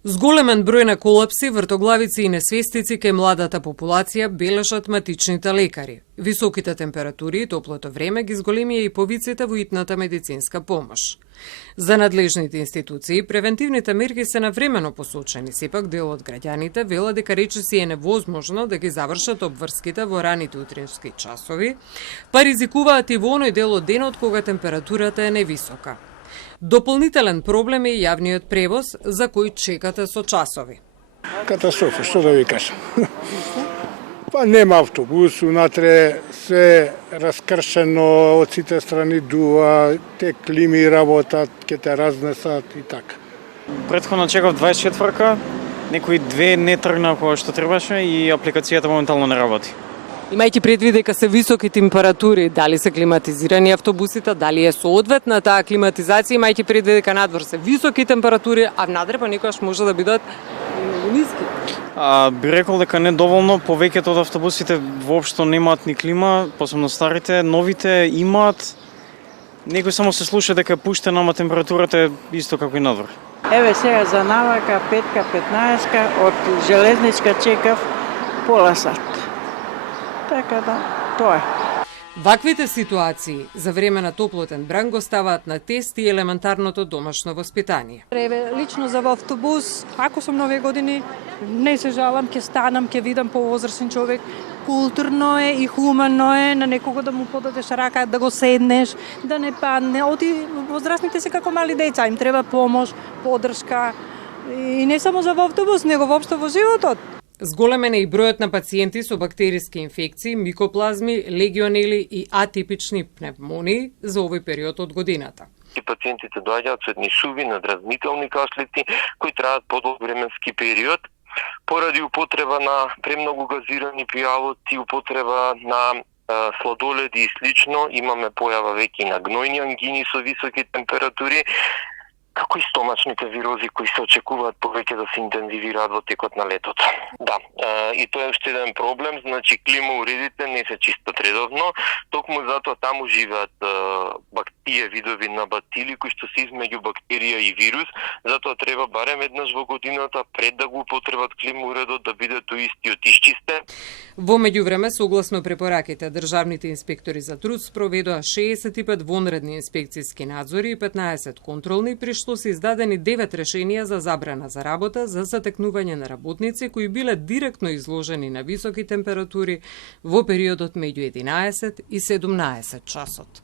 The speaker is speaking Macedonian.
Зголемен број на колапси, вртоглавици и несвестици кај младата популација бележат матичните лекари. Високите температури и топлото време ги зголемија и повиците во итната медицинска помош. За надлежните институции, превентивните мерки се навремено посочени, сепак дел од граѓаните вела дека речиси е невозможно да ги завршат обврските во раните утрински часови, па ризикуваат и во оној дел од денот кога температурата е невисока. Дополнителен проблем е јавниот превоз, за кој чекате со часови. Катастрофа, што да ви кажам. Па нема автобус, унатре се раскршено, од сите страни дуа, те клими работат, ќе те разнесат и така. Претходно чекав 24-ка, некои две не тргна кога што требаше и апликацијата моментално не работи. Имајќи предвид дека се високи температури, дали се климатизирани автобусите, дали е соодветна таа климатизација, имајќи предвид дека надвор се високи температури, а внатре па некогаш може да бидат ниски. Би рекол дека не доволно, повеќето од автобусите воопшто немаат ни клима, посебно старите, новите имаат. Некој само се слуша дека е пуштена, ама температурата е исто како и надвор. Еве сега за навака, 5-ка, 15-ка, од железничка чекав пола сат. Така да, тоа е. Ваквите ситуации за време на топлотен бран го ставаат на тест и елементарното домашно воспитание. Лично за во автобус, ако сум нови години, не се жалам, ќе станам, ќе видам повозрасен човек. Културно е и хумано е на некого да му подадеш рака, да го седнеш, да не падне. Оти возрастните се како мали деца, им треба помош, поддршка. И не само за во автобус, него воопшто во животот. Зголемен е и бројот на пациенти со бактериски инфекции, микоплазми, легионели и атипични пневмонии за овој период од годината. И пациентите доаѓаат со едни суви, надразнителни кашлици, кои траат подолг временски период, поради употреба на премногу газирани пијалоци, употреба на сладоледи и слично, имаме појава веќе на гнојни ангини со високи температури, како и стомачните вирози кои се очекуваат повеќе да се интензивираат во текот на летото. Да, и тоа е уште еден проблем, значи климауредите не се чистат редовно, токму затоа таму живеат тие видови на бацили кои што се измеѓу бактерија и вирус, затоа треба барем еднаш во годината пред да го употребат климауредот да биде тој истиот исчистен. Во меѓувреме, согласно препораките, државните инспектори за труд спроведоа 65 вонредни инспекцијски надзори и 15 контролни, при што се издадени 9 решенија за забрана за работа за затекнување на работници кои биле директно изложени на високи температури во периодот меѓу 11 и 17 часот.